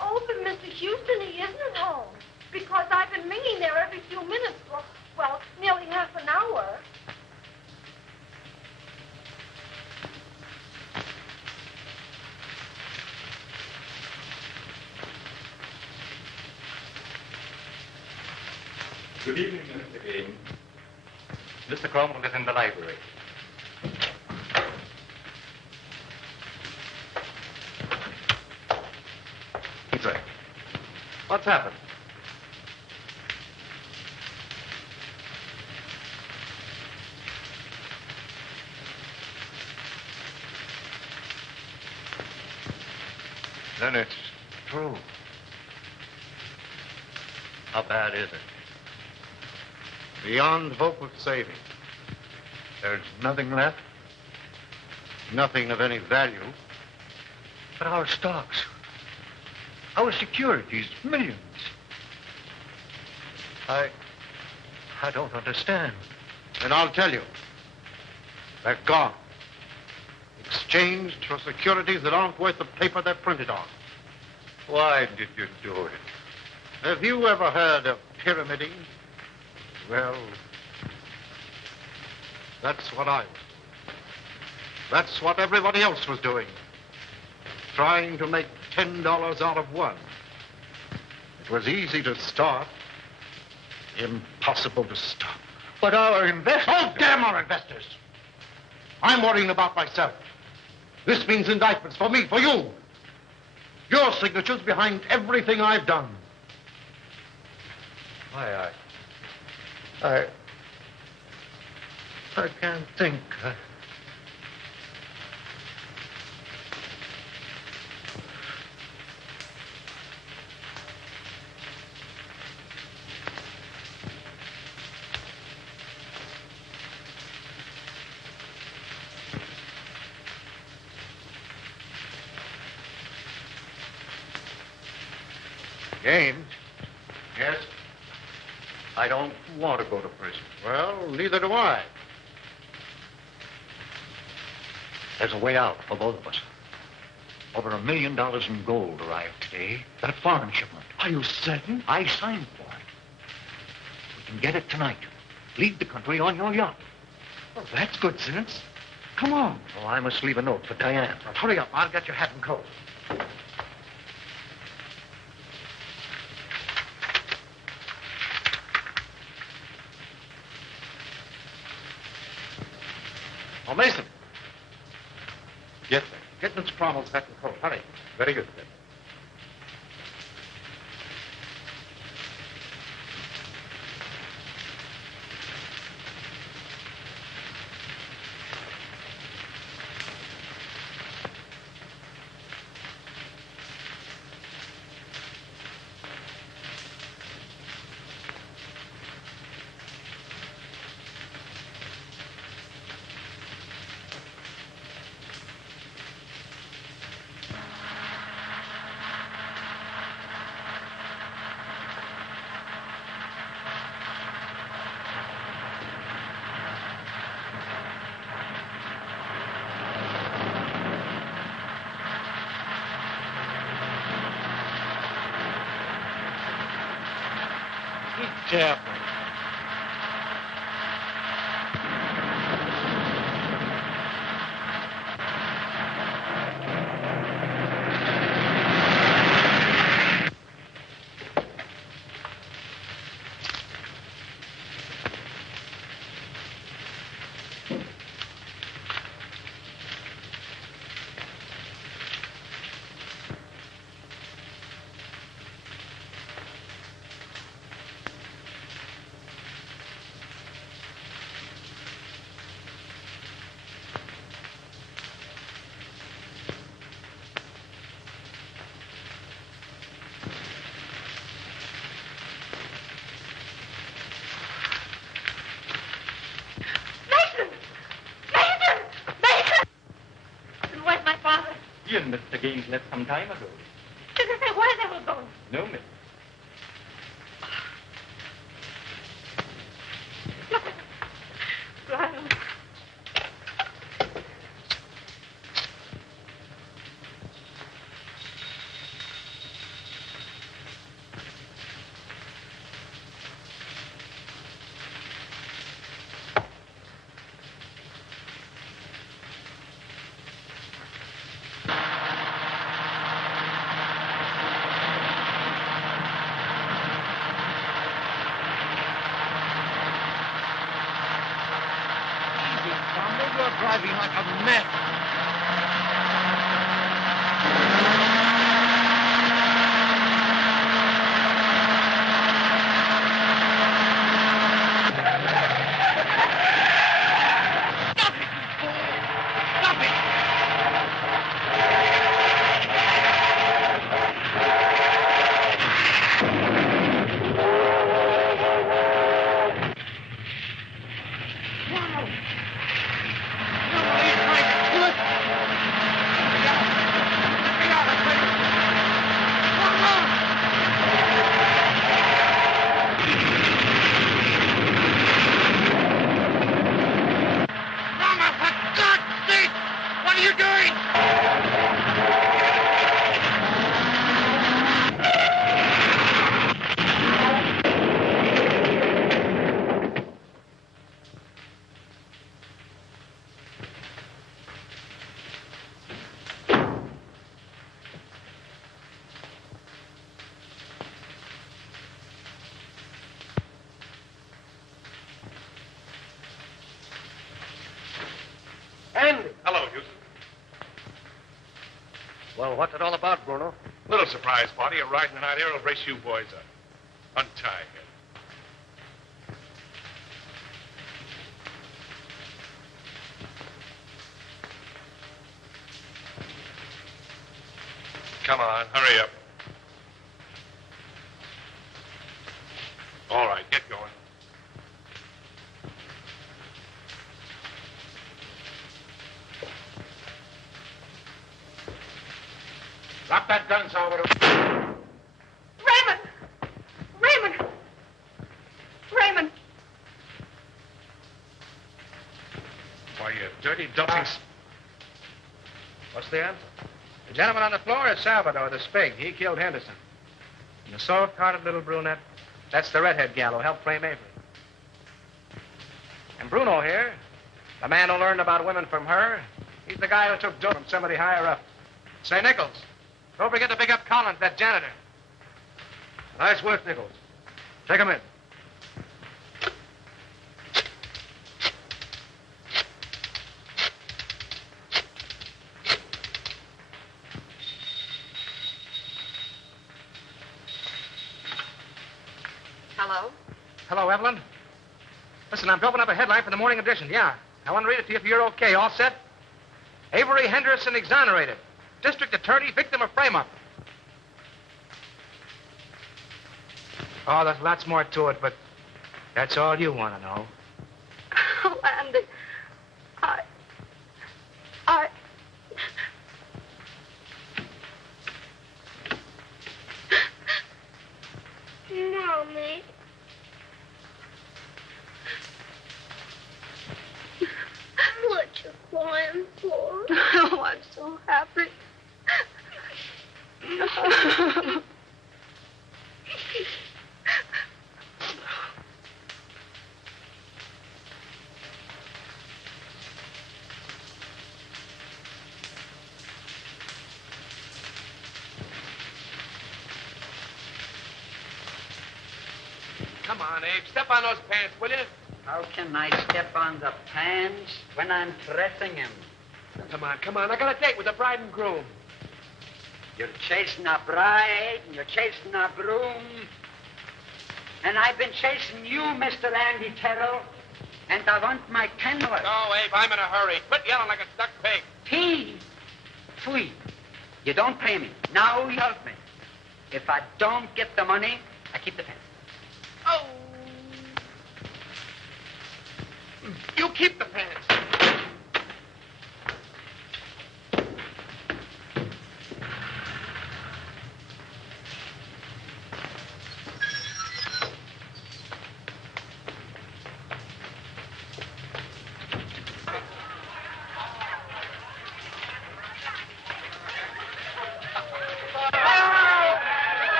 Oh, but Mr. Houston, he isn't home. Because I've been ringing there every few minutes for, well, nearly half an hour. Good evening, Mr. Kane. Mr. Cromwell is in the library. He's right. What's happened? Then it's true. How bad is it? Beyond hope of saving. There's nothing left. Nothing of any value. But our stocks, our securities, millions. I don't understand. And I'll tell you. They're gone. Exchanged for securities that aren't worth the paper they're printed on. Why did you do it? Have you ever heard of pyramiding? Well, that's what I was doing. That's what everybody else was doing. Trying to make $10 out of one. It was easy to start. Impossible to stop. But our investors... Oh, damn our investors! I'm worrying about myself. This means indictments for me, for you. Your signature's behind everything I've done. I can't think. James, Yes? I don't want to go to prison. Well, neither do I. There's a way out for both of us. Over $1 million in gold arrived today. That foreign shipment. Are you certain? I signed for it. We can get it tonight. Leave the country on your yacht. Well, that's good sense. Come on. Oh, I must leave a note for Diane. Now, hurry up. I'll get your hat and coat. Oh, Mason. Yes, sir. Get Miss Cromwell's hat and coat. Hurry. Very good, sir. Be careful. You and Mr. Gaines left some time ago. Did they say where they were going? No, miss. Lionel. You're driving like a mad. Well, what's it all about, Bruno? Little surprise party. A ride in the night air will brace you boys up. Untie him. Come on, hurry up. All right, get going. Drop that gun, Salvador. Raymond! Raymond! Raymond! Why, you dirty, dumping... What's the answer? The gentleman on the floor is Salvador, the spig. He killed Henderson. And the soft-hearted little brunette, that's the redhead gal who helped frame Avery. And Bruno here, the man who learned about women from her, he's the guy who took dope from somebody higher up. Say, Nichols, don't forget to pick up Collins, that janitor. Nice work, Nichols. Take him in. Hello? Hello, Evelyn. Listen, I'm doping up a headline for the morning edition. Yeah. I want to read it to you if you're okay. All set? Avery Henderson exonerated. District attorney, victim of frame-up. Oh, there's lots more to it, but that's all you want to know. Oh, Andy. I... Mommy. What you crying for? Oh, I'm so happy. Come on, Abe. Step on those pants, will you? How can I step on the pants when I'm pressing him? Come on. I got a date with the bride and groom. You're chasing a bride, and you're chasing a groom. And I've been chasing you, Mr. Andy Terrell. And I want my $10. No, Abe, I'm in a hurry. Quit yelling like a stuck pig. Pete, Tweet, you don't pay me. Now you help me. If I don't get the money, I keep the pants. Oh! You keep the pants.